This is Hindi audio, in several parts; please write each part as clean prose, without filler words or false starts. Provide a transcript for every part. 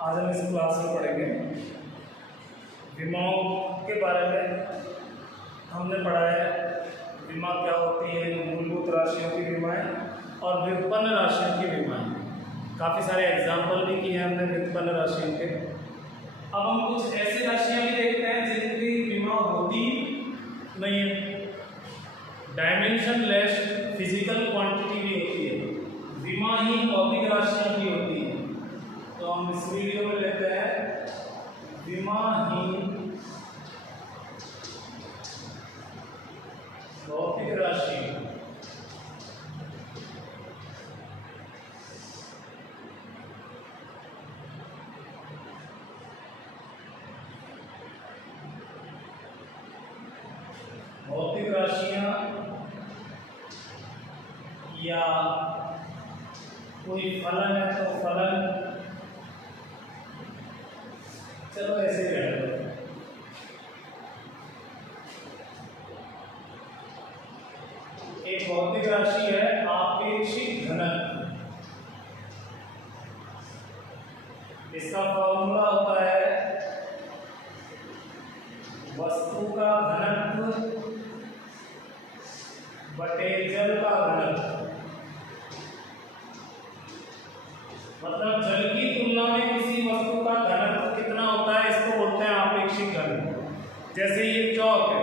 आज हम इस क्लास में पढ़ेंगे विमाओं के बारे में। हमने पढ़ा है विमा क्या होती है, मूलभूत राशियों की विमाएं और व्युत्पन्न राशियों की विमाएं। काफ़ी सारे एग्जाम्पल भी किए हैं हमने व्युत्पन्न राशियों के। अब हम कुछ ऐसी राशियां भी देखते हैं जिनकी विमा होती नहीं है। डायमेंशन लेस फिजिकल क्वांटिटी भी होती है, विमा ही भौतिक राशियां भी होती है। तो हम इस वीडियो में लेते हैं विमाहीन भौतिक राशि। भौतिक राशियां या कोई फलन है तो फलन, चलो ऐसे ही रहने दो। एक भौतिक राशि है आपेक्षिक घनत्व। इसका फॉर्मूला होता है वस्तु का घनत्व बटे जल का घनत्व। मतलब जल की तुलना में किसी वस्तु का घनत्व कितना होता है, इसको बोलते हैं आपेक्षिक घनत्व। जैसे ये चौक है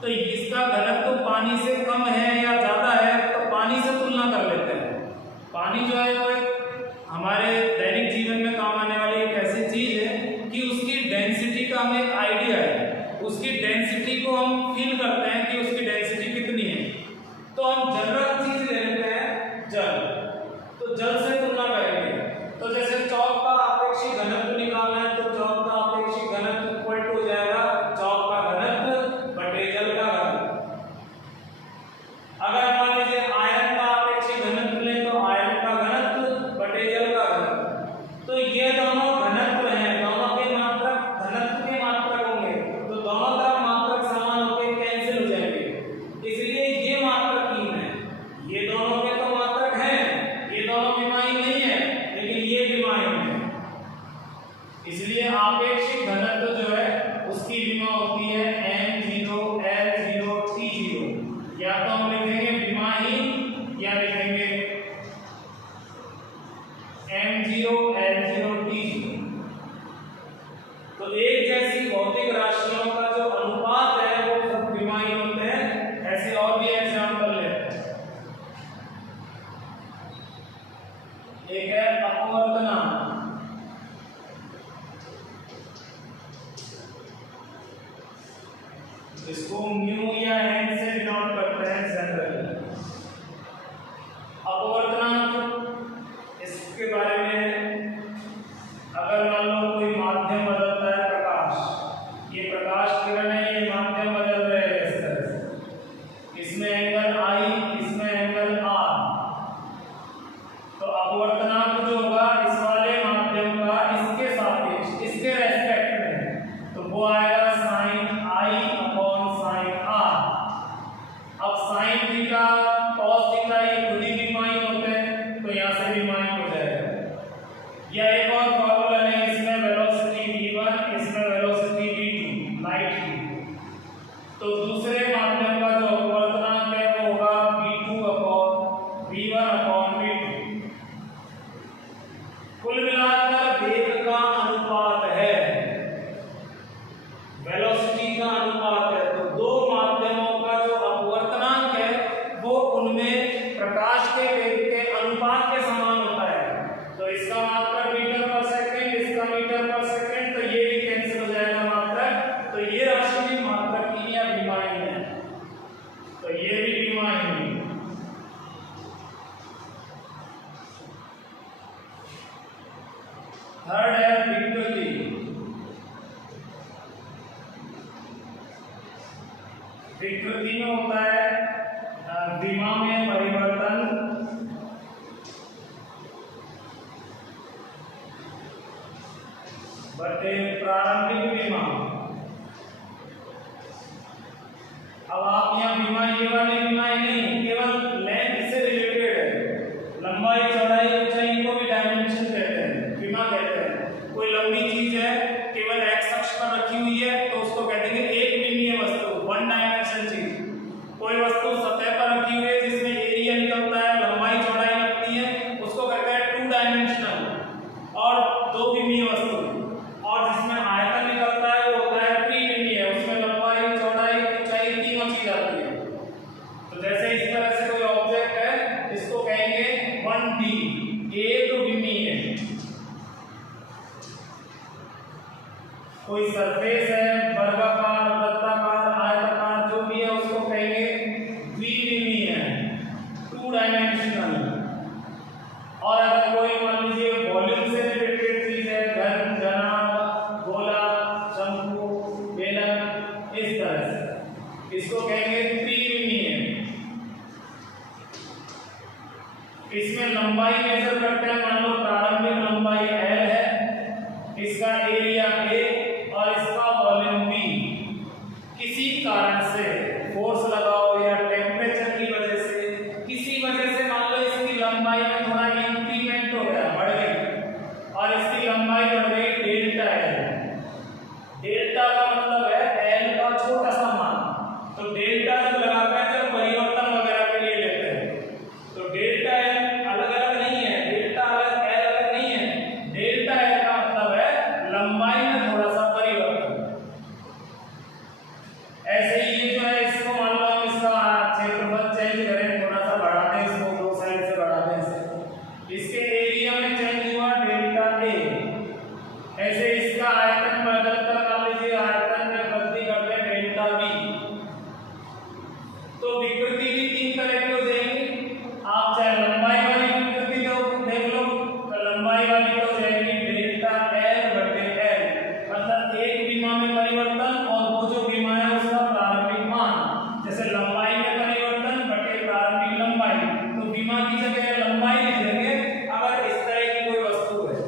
तो इसका घनत्व पानी से कम है या ज्यादा है तो पानी से तुलना कर लेते हैं। पानी जो है वो हमारे दैनिक जीवन में काम आने वाली एक ऐसी चीज है कि उसकी डेंसिटी का हमें एक आइडिया है। उसकी डेंसिटी को हम फील करते हैं कि उसकी डेंसिटी कितनी है, तो हम जनरल चीज ले लेते हैं जल। तो जल से तुलना करेंगे। तो जैसे चौक का आपेक्षिक घनत्व निकालना है तो चौक का आपेक्षिक घनत्व इक्वल टू हो जाएगा चौक का घनत्व बटे जल का घनत्व। अगर मान लीजिए आयन का आपेक्षिक घनत्व लें तो आयन का घनत्व बटे जल का घनत्व। तो ये दोनों घनत्व हैं, दोनों के मात्रक घनत्व के मात्रक होंगे, तो दोनों तरफ मात्रक समान होकर कैंसिल हो जाएंगे। इसलिए ये मात्रकहीन है। ये दोनों के तो मात्रक हैं, ये दोनों विमाहीन नहीं है, लेकिन ये विमाहीन है। इसलिए आपेक्षिक घनत्व जो है उसकी विमा होती है m0 l0 t0। या तो हम लिखेंगे विमाहीन या लिखेंगे m0 l0 t0। तो एक जैसी भौतिक राशियों का जो अनुपात है वो सब विमाहीन होते हैं। ऐसे और भी एग्जाम्पल लेते हैं। एक है अपवर्तनांक। इसको म्यू या एन से डिनोट करते हैं जनरली। अपवर्तनांक इसके बारे में अगर मान लो कोई माध्यम बदलता है, प्रकाश, ये प्रकाश किरण है, ये माध्यम बदल रहे हैं इस तरह से, इसमें एंगल आई, इसमें एंगल आर। तो अपवर्तनांक जो होगा इस वाले माध्यम का इसके सापेक्ष, इसके रेस्पेक्ट में, तो वो आएगा sin i upon sin r। अब sin थीटा cos थीटा ये खुद ही विमाहीन होते हैं, तो यहाँ से विमाहीन हो जाएगा। या एक और फॉर्मूला है, इसमें वेलोसिटी v1, इसमें वेलोसिटी v2 लाइट की। तो दूसरे माध्यम का जो अपवर्तनांक है वो होगा v2 upon v1 upon v2। कुल मिलाकर वेग का अनुपात है, वेलोसिटी का अनुपात है। तो दो माध्यमों का जो अपवर्तनांक है वो उनमें प्रकाश के वेग के अनुपात के समान होता है। तो इसका मात्रक मीटर पर सेकंड, इसका मीटर पर सेकंड, तो ये भी कैंसिल हो जाएगा मात्रक। तो ये राशि भी मात्रकीय या विमाहीन है, तो ये भी विमाहीन है। थर्ड है विकृति। विकृति में होता है विमा में परिवर्तन बटे प्रारंभिक विमा। अब आप यहाँ विमा ये वाली विमा नहीं, केवल लेंथ से रिलेटेड है, लंबाई चौड़ाई ऊंचाई को भी डायमेंशन कहते हैं, विमा कहते हैं। कोई वस्तु सतह पर रखी हुई है जिसमें एरिया निकलता है, लंबाई चौड़ाई निकलती है, उसको कहते हैं टू डायमेंशनल और दो विमीय वस्तु। और जिसमें आयतन निकलता है वो होता है त्रिविमीय, उसमें लंबाई चौड़ाई ऊंचाई तीनों चीज आती है। तो जैसे इस तरह से कोई ऑब्जेक्ट है इसको कहेंगे 1D, एक विमीय। कोई सरफेस है वर्गाकार, वृत्ताकार, आयताकार जो भी है उसको कहेंगे द्विविमीय, टू डायमेंशनल। और अगर कोई मान लीजिए वॉल्यूम से रिलेटेड चीज है, घन, घना, गोला, शंकु, बेलन, इस तरह से इसको कहेंगे त्रिविमीय। इसमें लंबाई मेजर करते हैं, मान लो प्रारंभिक लंबाई L है, इसका एरिया A और इसका वॉल्यूम V। किसी कारण से फोर्स लगाओ या टेम्परेचर की वजह से, किसी वजह से मान लो इसकी लंबाई में थोड़ा इंक्रीमेंट हो गया, बढ़ गई और इसकी लंबाई बढ़ गई डेल्टा L। डेल्टा का मतलब है L का छोटा सा मान। तो डेल्टा जब लगाते हैं जब परिवर्तन वगैरह के लिए लेते हैं तो डेल्टा L अलग अलग नहीं है, डेल्टा अलग L अलग नहीं है। डेल्टा L का मतलब है लंबाई में थोड़ा सा परिवर्तन। ऐसे ही ये जो है इसको मान लो हम इसका क्षेत्रफल चेंज करें, थोड़ा सा बढ़ा दें, इसको दो साइड से बढ़ा दें इसे, इसके एरिया में चेंज हुआ डेल्टा A। ऐसे इसका आयतन बदल कर मान लीजिए आयतन में वृद्धि कर दें डेल्टा B। तो विकृति भी तीन तरह की हो जाएगी। आप चाहे लंबाई वाली विकृति देख लो, तो लंबाई वाली हो जाएगी डेल्टा L बटे L, मतलब एक विमा में परिवर्तन और वो जो विमा है उसका प्रारंभिक मान। जैसे लंबाई में परिवर्तन बटे प्रारंभिक लंबाई, तो विमा की जगह लंबाई लिख देंगे। अगर इस तरह की कोई वस्तु है,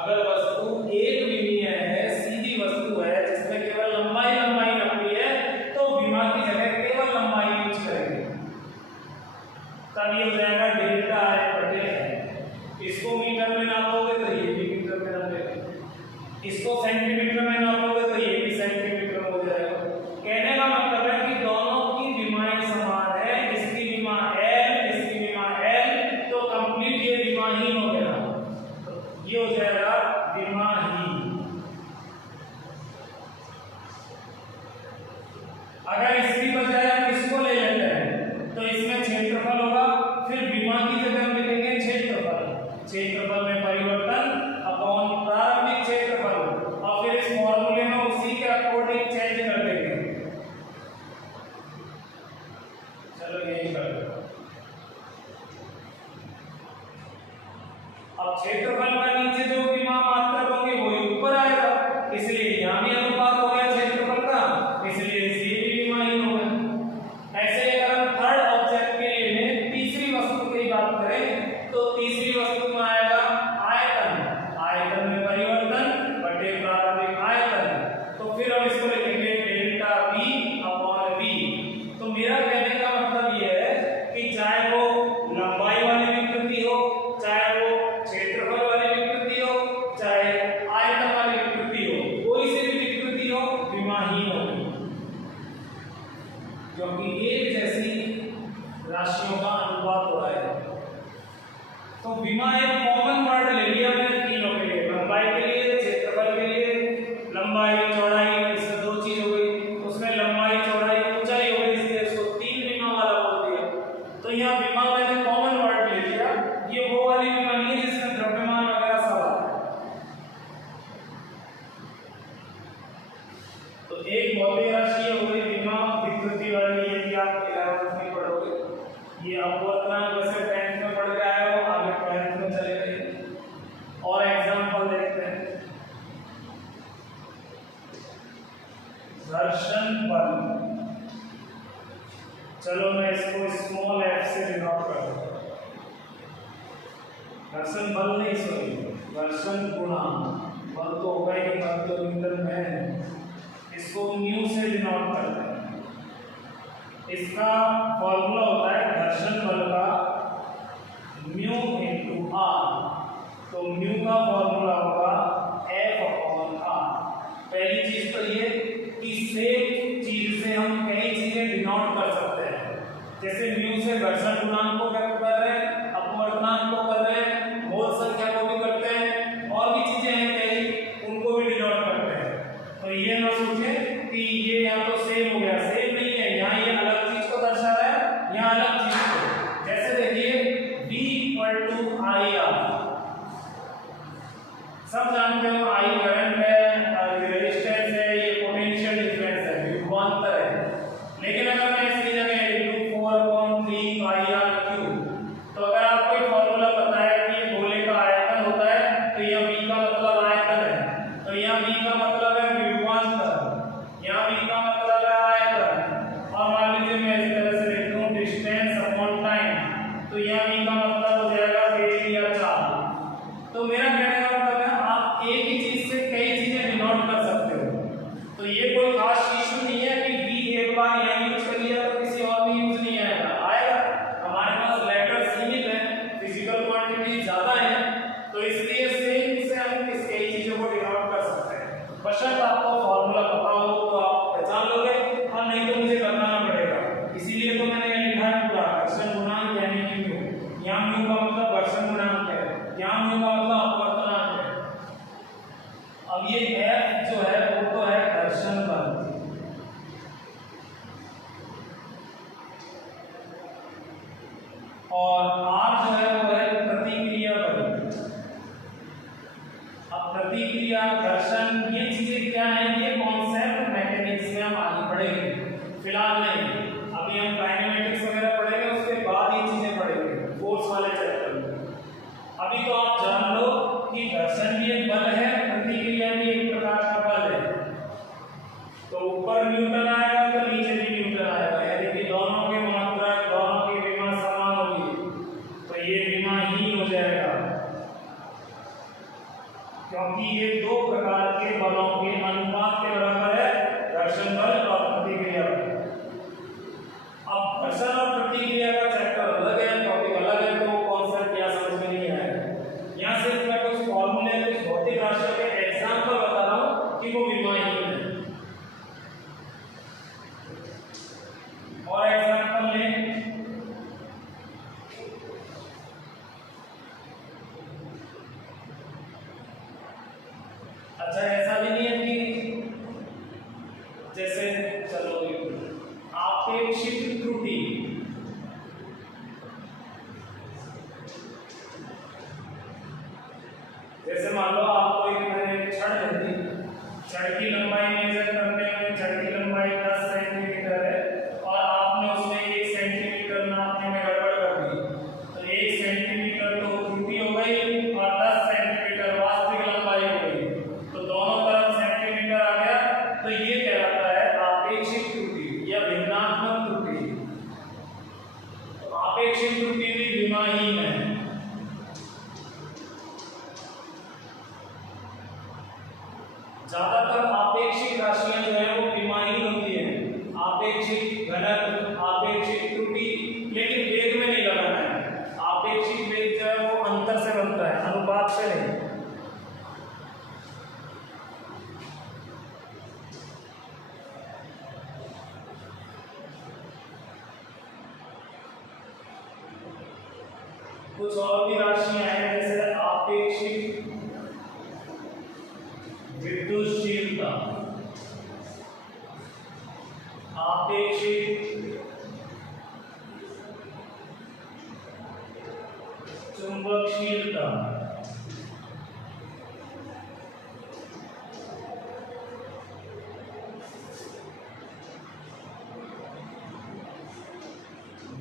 अगर वस्तु एक विमीय है, सीधी वस्तु है जिसमें केवल लंबाई लंबाई रखी है, तो विमा की जगह केवल लंबाई यूज करेंगे, तब ये हो जाएगा डेल्टा I बटे L। इसको मीटर में नापोगे तो ये भी मीटर में नापेगा, इसको सेंटीमीटर में नापोगे तो ये भी सेंटीमीटर में हो जाएगा। कहने का मतलब है कि दोनों की विमाएं समान है, इसकी विमा L, इसकी विमा L, तो कंप्लीट ये विमाहीन हो गया। तो ये हो जाएगा विमाहीन। अगर इसकी बजाय हम इसको ले लेते हैं तो इसमें क्षेत्रफल होगा, फिर विमा की जगह हम लिखेंगे क्षेत्रफल, क्षेत्रफल में परिवर्तन अपॉन प्रारंभिक क्षेत्रफल, और फिर इस फॉर्मूले में उसी के अकॉर्डिंग चेंज कर देंगे। चलो यही कर दो। अब क्षेत्रफल का नीचे जो विमा मात्रक होंगे वही ऊपर आएगा, इसलिए यहाँ भी अनुपात हो गया क्षेत्रफल का, इसलिए इसलिए भी विमाहीन हो गया। ऐसे अगर हम थर्ड ऑब्जेक्ट के लिए तीसरी वस्तु की बात करें तो तीसरी वस्तु में आएगा आयतन, आयतन में परिवर्तन बटे प्रारंभिक आयतन, तो फिर हम इसको लिखेंगे डेल्टा V अपॉन V। तो मेरा कहने का मतलब ये है कि चाहे वो लंबाई वाली विकृति हो, चाहे वो क्षेत्रफल वाली विकृति हो, चाहे आयतन वाली विकृति हो, कोई से भी विकृति हो विमाहीन होगी, क्योंकि एक जैसी राशियों का अनुपात हो रहा है। तो विमा एक कॉमन वर्ड ले लिया मैंने तीनों के लिए, लंबाई के लिए, क्षेत्रफल के लिए। लंबाई चौड़ाई इसमें दो चीज हो गई, उसमें लंबाई चौड़ाई ऊंचाई हो गई, इसलिए उसको तीन विमा वाला बोल दिया। तो यहाँ विमा मैंने कॉमन वर्ड ले लिया, ये वो वाली विमा नहीं है जिसमें द्रव्यमान वगैरह सवाल है। तो एक भौतिक राशि हो गई विमा विकृति वाली, ये भी आप 11वीं में पढ़ोगे, ये अपवर्तनांक वैसे 10th में पढ़ के आए हो, आगे 12th में चले गए। और एग्जांपल देखते हैं। घर्षण बल, चलो मैं इसको स्मॉल f से डिनोट कर दूंगा। घर्षण बल नहीं, सॉरी घर्षण गुणांक, बल तो होगा ही, बल तो न्यूटन में है, इसको न्यू से डिनोट करते हैं। इसका फॉर्मूला होता है घर्षण बल का म्यू इंटू आर, तो म्यू का फॉर्मूला होगा F अपॉन आर। पहली चीज तो ये कि सेम चीज से हम कई चीजें डिनोट कर सकते हैं। जैसे म्यू से घर्षण गुणांक को व्यक्त कर रहे हैं, अपवर्तनांक को कर रहे हैं, मोल संख्या को भी करते हैं, और भी चीजें हैं कई उनको भी डिनोट करते हैं। तो ये ना सोचे कि ये यहाँ तो सेम हो गया, सेम नहीं है, यहाँ ये अलग चीज को दर्शा रहा है, यहाँ अलग चीज को। जैसे देखिए V = IR, सब जानते हो I करंट है, रेजिस्टेंस है, ये पोटेंशियल डिफरेंस है, विभवांतर है। लेकिन अगर मैं इसकी जगह लिख दूं 4/3 IR3, तो अगर आपको एक फॉर्मूला पता है कि ये गोले का आयतन होता है, तो यह V का मतलब आयतन है, तो यह V का मतलब है विभवांतर, यहाँ V का मतलब है आयतन, और मान लीजिए मैं इस तरह से लिख दूं डिस्टेंस अपॉन टाइम, तो यहाँ V का मतलब हो जाएगा वेग या चाल। तो मेरा कहने का मतलब है आप एक ही चीज से कई चीजें डिनोट कर सकते हो। तो ये कोई खास इशू नहीं है कि V एक बार यहाँ यूज कर लिया तो किसी और में यूज नहीं आएगा, आएगा। हमारे पास लेटर सीमित है, फिजिकल क्वांटिटी ज्यादा है, तो इसलिए सेम से हम कई चीजों को डिनोट कर सकते हैं। बशर्ते आपको फॉर्मूला पता हो तो आप पहचान लोगे, और नहीं तो मुझे बताना पड़ेगा। इसीलिए तो मैंने ये लिखा है पूरा घर्षण गुणांक यानी कि म्यू। यहाँ म्यू का मतलब घर्षण गुणांक है, यहाँ म्यू का मतलब अपवर्तनांक है। अब ये F जो है वो तो है घर्षण बल, और R जो है वो है प्रतिक्रिया बल। अब प्रतिक्रिया, घर्षण, ये चीजें क्या है, ये कॉन्सेप्ट मैकेनिक्स में हम आगे पढ़ेंगे, फिलहाल नहीं। अभी हम काइनेमेटिक्स वगैरह पढ़ेंगे, उसके बाद ये चीजें पढ़ेंगे फोर्स वाले चैप्टर में। अभी तो आप जान लो कि घर्षण भी एक बल है, प्रतिक्रिया भी एक प्रकार का बल है। तो ऊपर न्यूटन आएगा तो नीचे भी न्यूटन आएगा, यदि कि दोनों के मात्रा, दोनों की विमा समान होगी तो ये विमाहीन हो जाएगा, क्योंकि ये दो प्रकार के बलों के अनुपात के बराबर है, घर्षण बल और प्रतिक्रिया बल। अब घर्षण और प्रतिक्रिया का चैप्टर अलग है, टॉपिक अलग है, तो कॉन्सेप्ट यहाँ समझ में नहीं आएगा। यहाँ सिर्फ मैं कुछ फॉर्मूले, कुछ भौतिक राशियों के एग्जाम्पल बता रहा हूँ कि वो विमाहीन है। और एग्जाम्पल लें, अच्छा ऐसा भी नहीं है कि जैसे चलो आपेक्षिक त्रुटि, जैसे मान लो आपको एक छड़ दे दी, छड़ की लंबाई मेजर करने में, छड़ की लंबाई 10 सेंटीमीटर है, और आपने उसमें 1 सेंटीमीटर नापने में गड़बड़ कर दी, तो 1 सेंटीमीटर तो त्रुटि हो गई और 10 सेंटीमीटर वास्तविक लंबाई हो गई, तो दोनों तरफ सेंटीमीटर आ गया, तो ये कहलाता है आपेक्षिक त्रुटि या भिन्नात्मक त्रुटि। तो आपेक्षिक त्रुटि भी विमाहीन है। ज्यादातर आपेक्षिक राशियां जो है वो विमाहीन होती है, आपेक्षिक घनत्व, आपेक्षिक त्रुटि, लेकिन वेग में नहीं लगाना है। आपेक्षिक वेग जो है वो अंतर से बनता है, अनुपात से नहीं। कुछ और भी राशियां हैं, जैसे आपेक्षिक विद्युतशीलता, आपेक्षिक चुंबकशीलता,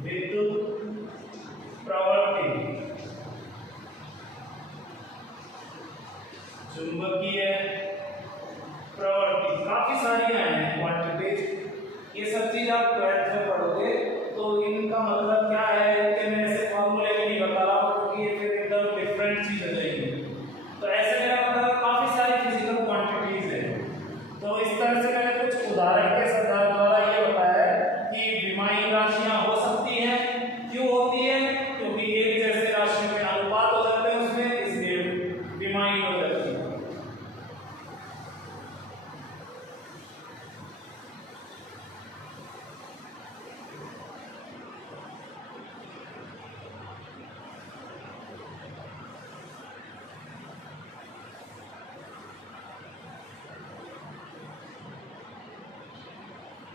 विद्युत प्रवृत्ति, चुंबकीय प्रवृत्ति, काफी सारी हैं क्वांटिटीज। ये सब चीज आप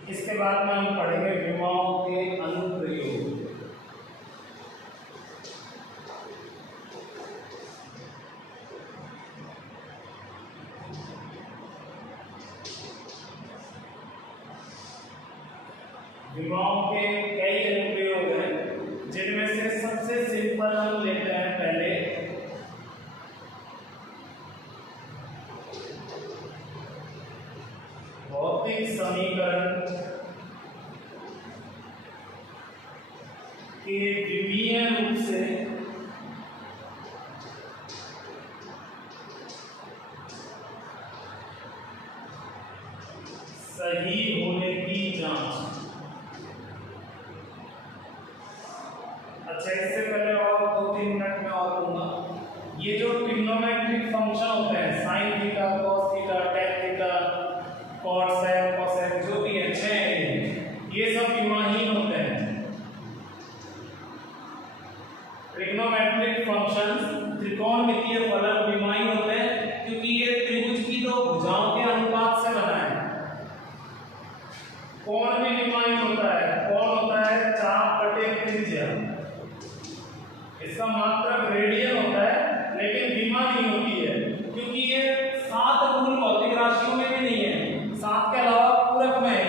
इसके बाद में हम पढ़ेंगे विमाओं के अनुप्रयोग। विमाओं के कई अनुप्रयोग हैं, जिनमें से सबसे सिंपल हम लेते हैं पहले भौतिक समीकरण के विमीय रूप से सही होने की जांच। अच्छा, इससे पहले और 2-3 मिनट में और लूंगा। ये जो ट्रिग्नोमेट्रिक फंक्शन होते हैं, sine theta, cos theta, tan theta, cot sec, cosec, जो भी है, ये सब विमाहीन होते हैं। ट्रिग्नोमेट्रिक फंक्शंस, त्रिकोणमितीय फलन विमाहीन होते हैं, क्योंकि ये त्रिभुज की दो भुजाओं के अनुपात से बना है। कोण भी विमाहीन होता है। कोण होता है चाप बटे त्रिज्या। इसका मात्रक रेडियन होता है, लेकिन विमा नहीं होती है, क्योंकि ये 7 मूल भौतिक राशियों में भी नहीं है, 7 के अलावा पूरक में है।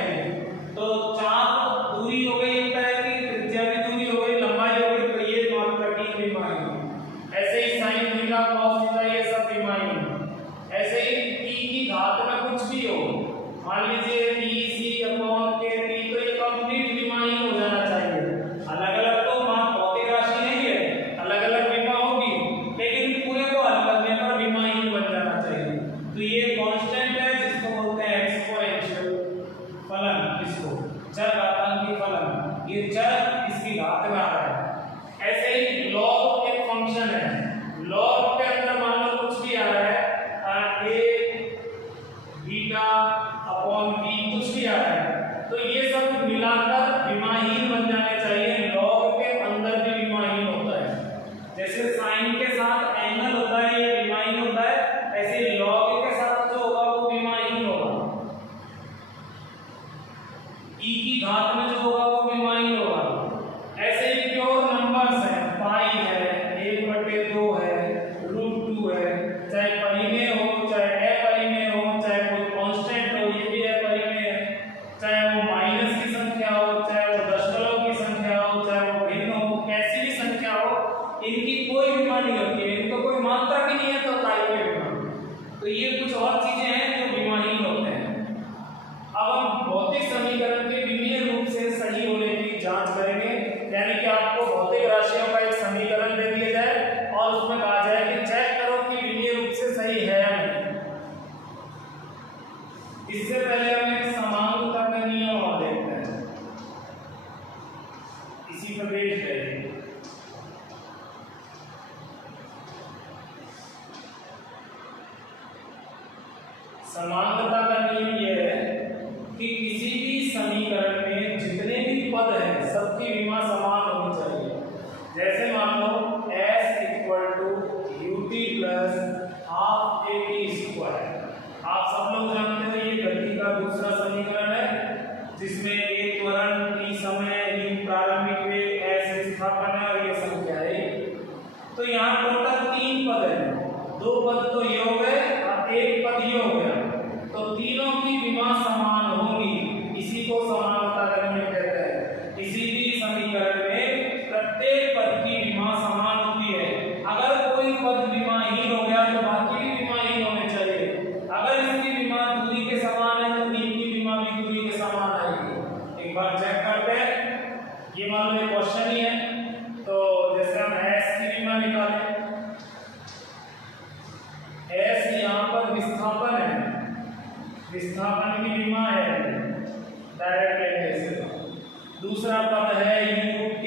तो चाप दूरी हो गई एक तरह की, त्रिज्या भी दूरी हो गई, लंबाई हो गई, तो ये मात्रक ही विमाहीन। ऐसे ही साइन थीटा, कॉस थीटा, ये सब विमाहीन। ऐसे ही t की घात में कुछ भी हो, मान लीजिए t c upon k t, तो ये कंप्लीट विमाहीन हो जाना चाहिए। अलग अलग तो मान भौतिक राशि नहीं है, अलग अलग विमा होगी, लेकिन पूरे को हल करने पर विमाहीन बन जाना चाहिए। तो ये कांस्टेंट है, जिसको बोलते हैं एक्सपोनेंशियल फलन, इसको चरघातांकी फलन। ये चर इसकी घात में आ रहा है। ऐसे ही लॉग एक फंक्शन है, लॉग के अंदर मान लो कुछ भी आ रहा है, a बीटा अपॉन b, कुछ भी आ रहा है, तो ये सब मिलाकर विमाहीन बन जाने चाहिए। लॉग के अंदर भी विमाहीन होता है। जैसे साइन के साथ एंगल होता है, ये विमाहीन होता है, ऐसे लॉग के साथ जो होगा वो विमाहीन होगा। e की घात में जो होगा वो विमाहीन होगा। ऐसे ही प्योर नंबर्स हैं, पाई है, 1/2 है, √2 है, चाहे परिमेय हो, चाहे अपरिमेय हो, चाहे कोई कांस्टेंट हो, ये भी अपरिमेय है, चाहे वो माइनस की संख्या हो, चाहे वो दशमलव की संख्या हो, चाहे वो भिन्न हो, कैसी भी संख्या हो, इनकी कोई विमा नहीं होती है, इनको कोई मात्रा भी नहीं है, तो काय के विमा। तो ये कुछ और चीजें हैं जो विमाहीन होते हैं। अब हम भौतिक समीकरण के विमीय रूप से सही होने की जांच करेंगे, यानी कि आपको भौतिक राशियों का एक समीकरण दे दिया जाए और उसमें कहा जाए कि चेक करो कि विमीय रूप से सही है या नहीं। इससे पहले हम एक समांगता का नियम और देखते हैं, इसी पर बेस करेंगे। समांगता का नियम यह है कि किसी भी समीकरण में जितने भी पद हैं, सबकी विमा समान होनी चाहिए। जैसे मान लो s = ut + ½ at²। आप सब लोग जानते हो ये गति का दूसरा समीकरण है, जिसमें a त्वरण, t समय, u प्रारंभिक वेग, s विस्थापन है और ये संख्या है। तो यहाँ टोटल 3 पद हैं, 2 पद तो ये हो गए और 1 पद ये हो गया, तो तीनों की विमा समान होगी। इसी को समानता का नियम कहते हैं। किसी भी समीकरण में प्रत्येक पद की विमा समान होती है। अगर कोई पद विमाहीन हो गया तो बाकी भी विमाहीन होने चाहिए। अगर इसकी विमा दूरी के समान है तो इनकी विमा भी दूरी के समान आएगी। एक बार चेक करते हैं। ये मान लो एक क्वेश्चन ही है, तो जैसे हम s की विमा निकालें, s यहाँ पर विस्थापन है, विस्थापन की विमा है, डायरेक्ट लेंगे इसे। दूसरा पद है ut,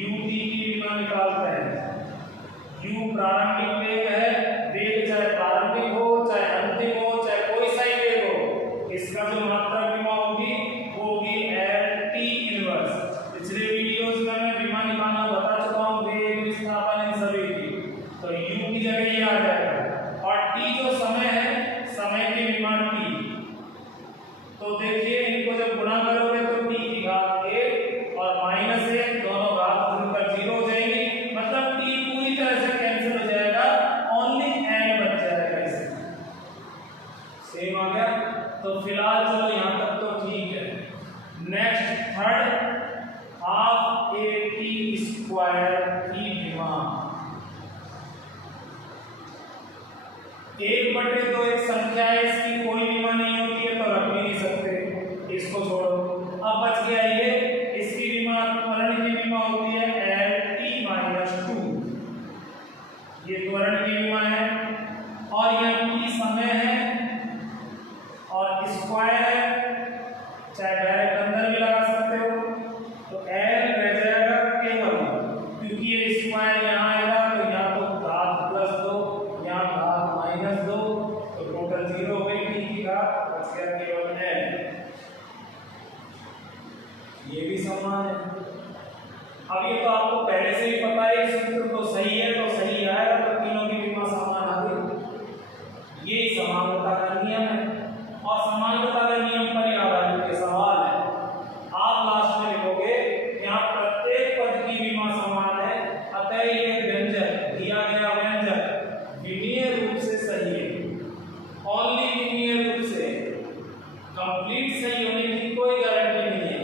ut की विमा निकालते हैं। u प्रारंभिक वेग है, वेग चाहे प्रारंभिक हो, चाहे अंतिम हो, चाहे कोई सा ही वेग हो, इसका जो मात्रा विमा होगी वो होगी Lt इनवर्स। पिछले वीडियोस में मैं विमा निकालना बता चुका हूँ, वेग, विस्थापन, इन सभी की। तो u की जगह ये आ जाएगा, और t जो समय है, समय की विमा तो एक संख्या है, इसकी कोई विमा नहीं होती है तो रख भी नहीं सकते, इसको छोड़ो। अब बच गया ये, इसकी विमा त्वरण की विमा होती है Lt-2, ये त्वरण की विमा है, और यह t समय है और स्क्वायर है, चाहे डायरेक्ट अंदर भी लगा सकते हो। तो L रह जाएगा केवल, क्योंकि ये स्क्वायर यहाँ आएगा तो यहाँ तो घात +2, यहाँ घात -2, तो टोटल 0 हो गई, t की घात बच गया केवल L। ये भी समान है। अब ये तो आपको पहले से ही पता है, सूत्र तो सही है तो सही आएगा, तो तीनों की विमा समान आ गई। ये समानता का नियम है, और समानता का नियम पर ही आधारित सवाल है। आप लास्ट में लिखोगे यहाँ प्रत्येक पद की विमा समान है, अतः ये व्यंजक दिया गया व्यंजक विमीय रूप से सही है। ओनली विमीय रूप से, कंप्लीट सही होने की कोई गारंटी नहीं है।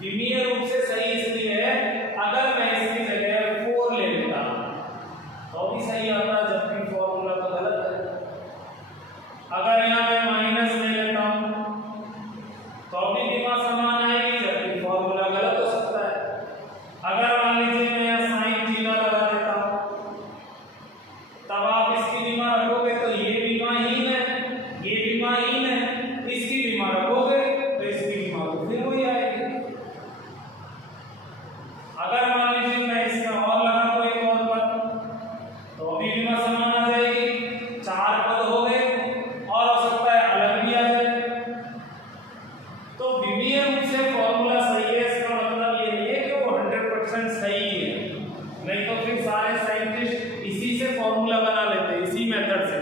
विमीय रूप से सही इसलिए है, अगर मैं इसकी जगह 4 ले लेता तो भी सही आता, जबकि फॉर्मूला तो गलत है। अगर यहाँ मैं माइनस ले लेता हूँ तो भी विमा समान आएगी, जबकि फॉर्मूला गलत हो सकता है। अगर मान लीजिए मैं यहाँ साइन थीटा लगा देता हूँ, तब आप इसकी विमा रखोगे तो ये विमाहीन है, ये विमाहीन है, इसकी विमा रखोगे तो इसकी विमा तो फिर वही आएगी। अगर मान लीजिए मैं इसका और लगा तो एक और पद, तो भी विमा समान आ जाएगी। 4 पद हो गए, और हो सकता है अलग भी आ जाए। तो विमीय रूप से फॉर्मूला सही है, इसका मतलब ये नहीं है कि वो 100% सही है, नहीं तो फिर सारे साइंटिस्ट इसी से फॉर्मूला बना लेते, इसी मेथड से।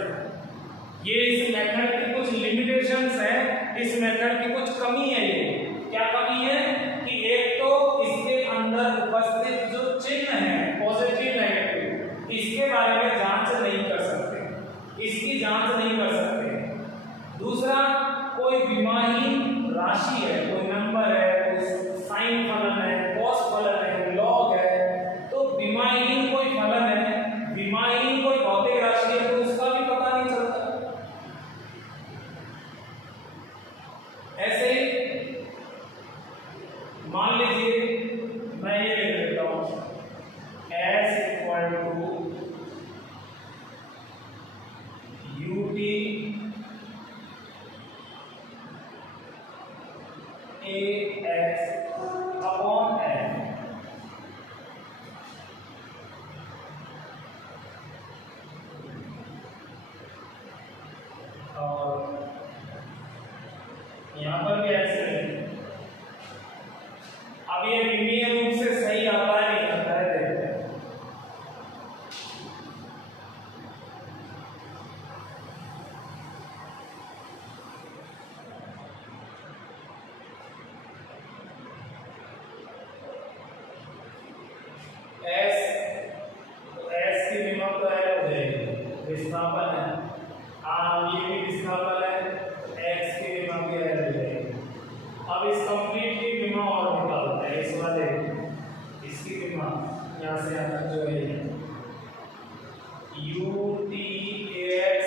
ये इस मेथड की कुछ लिमिटेशंस हैं, इस मेथड की कुछ कमी है। ये क्या कमी है कि एक तो इसके अंदर उपस्थित जो चिन्ह है पॉजिटिव नेगेटिव, इसके बारे में जांच नहीं कर सकते, इसकी जांच नहीं कर सकते। दूसरा, कोई विमाहीन राशि है, कोई नंबर है, कोई साइन फलन है, कॉस फलन है, लॉग है, तो विमाहीन कोई फलन है, विमाहीन कोई भौतिक राशि है, तो उसका भी पता नहीं चलता। ऐसे ही मान लीजिए मैं ये लिख देता हूं S = UT AX/N, और यहाँ पर भी ऐसे है। अब ये विमीय रूप से सही आता है नहीं आता है, देखते हैं। S की विमा तो है, हो जाएगी, विस्थापन है। ये भी विस्थापन है, X की विमा भी है, हो जाएगी। अब इस कंप्लीट की विमा और निकालते हैं, इस वाले इसकी विमा यहाँ से यहाँ तक जो है UT/F,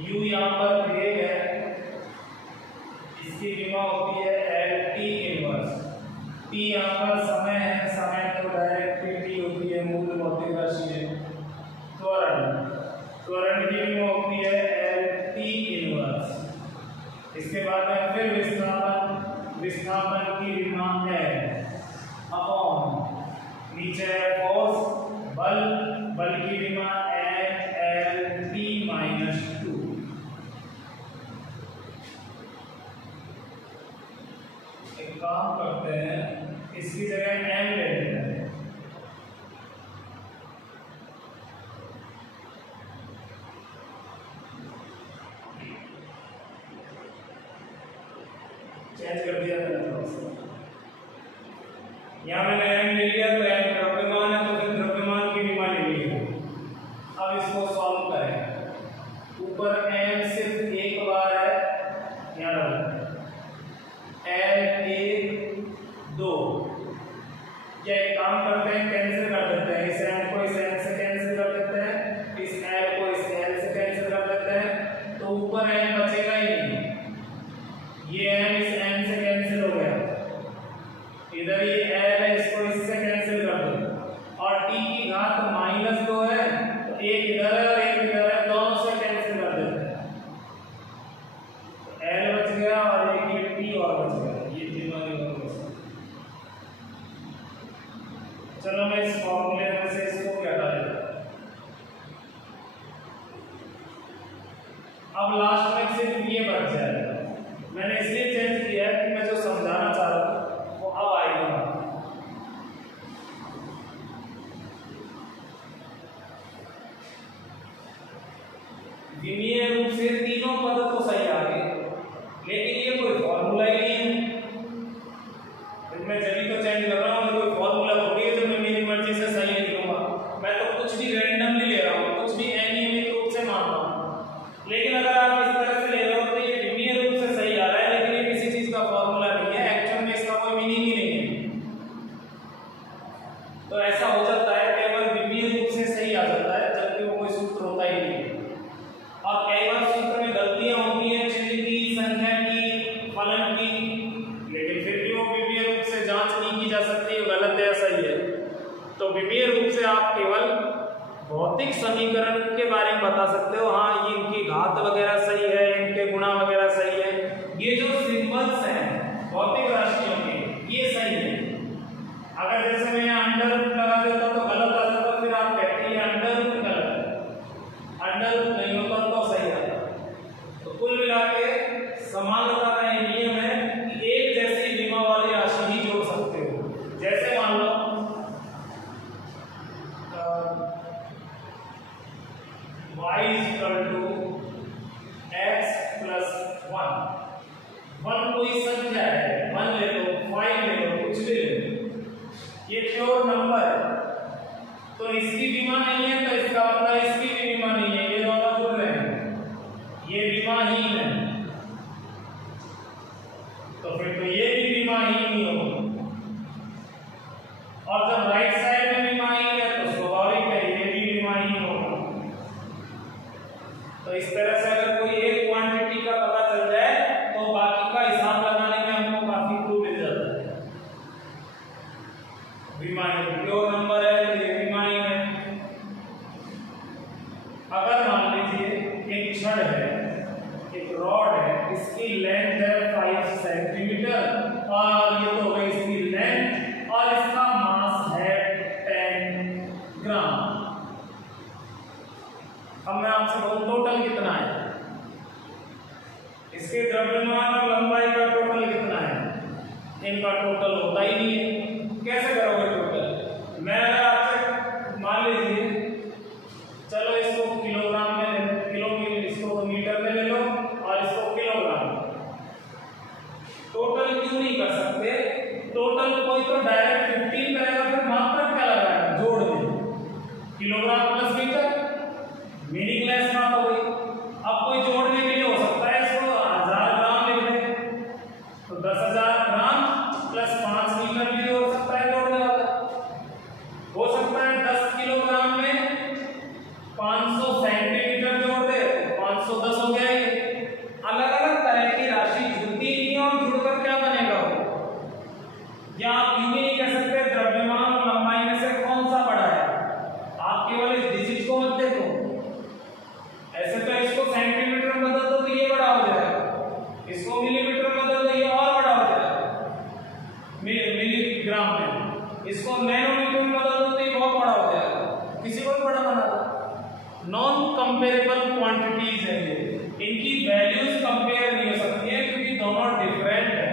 U यहाँ पर वेग है, इसकी विमा होती है Lt-1। T यहाँ पर समय है, समय तो डायरेक्ट T होती है, मूल भौतिक राशि है। त्वरण की विमा होती है Lt-1। इसके बाद में फिर विस्थापन की विमा है अपॉन, नीचे है फोर्स, बल की विमा Lt-2। एक काम करते हैं, इसकी जगह m ले लेते हैं। चेंज कर दिया मैंने थोड़ा सा, यहाँ मैंने m ले लिया तो m द्रव्यमान है, तो फिर द्रव्यमान की विमा ले ली है। अब इसको सॉल्व करें, ऊपर m सिर्फ एक बार है, यहाँ L1 2, क्या एक काम करते हैं, कैंसिल कर देते हैं, इस m को इस m से कैंसिल कर देते हैं, इस L को इस तो विमीय रूप से आप केवल भौतिक समीकरण के बारे में बता सकते हो, हाँ ये इनकी घात वगैरह सही है, इनके गुणा वगैरह सही है, ये जो सिंबल्स हैं भौतिक राशियों के ये सही है। अगर जैसे मैं यहाँ अंडर रूट लगा देता तो गलत आ जाता, फिर आप कहते हैं अंडर रूट गलत है, अंडर रूट नहीं होता तो सही आता। तो कुल मिला के समानता का ये नियम है कि एक जैसी विमा वाली राशि ही जोड़ सकते हो। जैसे मान लो y equal to x plus 1 कोई संख्या है, 1 ले लो, 5 ले लो, कुछ भी ले लो, ये प्योर नंबर है तो इसकी बीमा नहीं है, तो इसका मतलब इसकी भी बीमा नहीं है, ये दोनों जुड़ रहे हैं, ये बीमाहीन है, तो फिर तो ये भी बीमाहीन ही होगा। और जब राइट साइड में बीमाहीन है तो स्वाभाविक है ये भी बीमाहीन होगा। तो इस तरह से अगर कोई एक क्वांटिटी का पता चल जाए तो बाकी का हिसाब लगाने में हमको काफी क्लू मिल जाता है। बीमाहीन प्योर नंबर है तो ये बीमाहीन है। अगर मान लीजिए एक छड़ है, एक रॉड है, इसकी लेंथ है 5 सेंटीमीटर और ये तो हो गई इसकी लेंथ और इसका मास है 10 ग्राम। अब मैं आपसे बोलूं टोटल कितना है, इसके द्रव्यमान और लंबाई का टोटल कितना है, इनका टोटल होता ही नहीं है। कैसे करोगे टोटल? मैं अगर आपसे मान लीजिए चलो इसको किलोग्राम में इसको मीटर में ले लो और इसको किलोग्राम, टोटल क्यों नहीं कर सकते? टोटल कोई तो डायरेक्ट 15 करेगा, फिर मात्रक क्या लगाएगा? जोड़ दे, किलोग्राम प्लस मीटर, मीनिंगलेस बात हो गई। अब कोई जोड़ने के लिए हो सकता है इसको 1000 ग्राम लिख दे, तो 10,000 ग्राम प्लस 5 मीटर भी हो सकता है जोड़ने वाला। हो सकता है 10 किलोग्राम में 500 सेंटीमीटर जोड़ दे, 510 हो गया। अलग अलग तरह की राशि जुड़ती नहीं है और जुड़कर क्या बनेगा वो, या आप यूं भी नहीं कह सकते द्रव्यमान और लंबाई में से कौन सा बड़ा है। आप केवल इस डिजिट को मत देखो, ऐसे तो इसको सेंटीमीटर में बदल दो तो ये बड़ा हो जाएगा, इसको मिलीमीटर में बदल दो ये और बड़ा हो जाएगा, मिलीग्राम में, इसको नैनोमीटर में बदल दो तो ये बहुत बड़ा हो जाएगा, किसी को भी बड़ा बना दो। नॉन कंपेरेबल क्वांटिटीज है ये, इनकी वैल्यूज कंपेयर नहीं हो सकती है क्योंकि दोनों डिफरेंट है।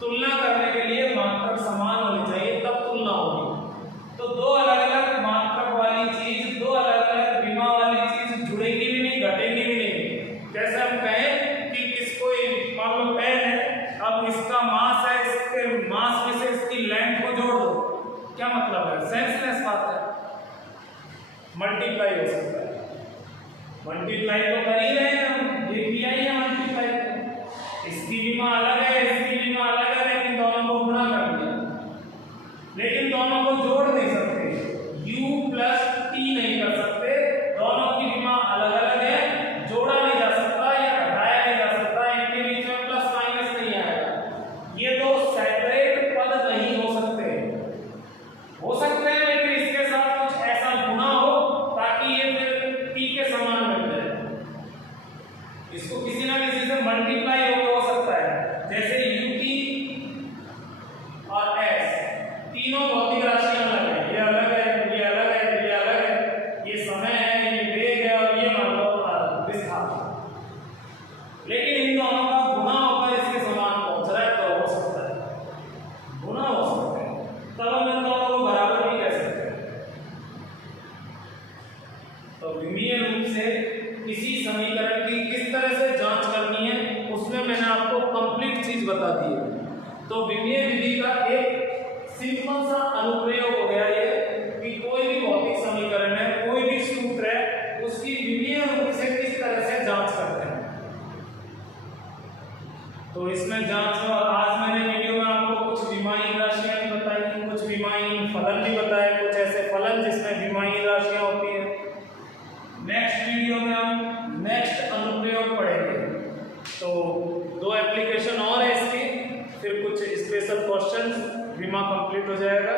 तुलना करने के लिए मात्रक समान होनी चाहिए तब तुलना होगी। तो दो अलग अलग मात्रक वाली चीज, दो अलग अलग बीमा वाली चीज जुड़ेगी भी नहीं, घटेगी भी नहीं। जैसे हम कहें कि किसको मान लो पेन है, अब इसका मास है, इसके मास में से इसकी लेंथ को जोड़ दो, क्या मतलब है? सेंसलेस बात है। मल्टीप्लाई हो सकता है, मल्टीप्लाई तो कर ही रहे हैं हम, ये किया ही है मल्टीप्लाई। इसकी बीमा अलग है, इसकी बीमा अलग है, लेकिन दोनों को गुणा कर दिया, लेकिन दोनों को जोड़ नहीं सकते, u प्लस t नहीं कर सकते, दोनों की बीमा अलग अलग है, जोड़ा नहीं जा सकता या घटाया नहीं जा सकता, इनके बीच में प्लस माइनस नहीं आएगा। ये दो सेपरेट पद नहीं हो सकते, हो सकते हैं लेकिन इसके साथ कुछ ऐसा गुणा हो ताकि ये फिर t के समान बन जाए। इसको किसी ना किसी से मल्टीप्लाई हो सकता है, जैसे ut और s तीनों भौतिक राशियां अलग है, ये अलग है, ये अलग है, ये अलग है, ये समय है, ये वेग है और ये मान लो विस्थापन, लेकिन इन दोनों का गुणा होकर इसके समान पहुंच रहा है तो हो सकता है, गुणा हो सकता है, तब हम इन दोनों को बराबर भी कह सकते हैं। तो विमीय रूप से किसी समीकरण की किस तरह से जांच करनी है उसमें मैंने आपको कंप्लीट चीज बता दी है। तो विमीय विधि का एक सिंपल सा अनुप्रयोग हो गया ये कि कोई भी भौतिक समीकरण है, कोई भी सूत्र है, उसकी विमीय रूप से किस तरह से जांच करते हैं। तो इसमें जांच में आज मैंने वीडियो में आपको कुछ विमाहीन राशियां भी बताई, कुछ विमाहीन फलन भी बताए, कुछ ऐसे फलन जिसमें विमाहीन राशियां होती है। नेक्स्ट वीडियो में हम नेक्स्ट अनुप्रयोग पढ़ेंगे। तो 2 एप्लीकेशन और है इसकी, फिर कुछ स्पेशल क्वेश्चंस विमा कंप्लीट हो जाएगा।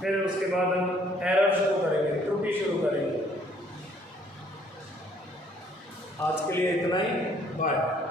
फिर उसके बाद हम एरर शुरू करेंगे, त्रुटि शुरू करेंगे। आज के लिए इतना ही, बाय।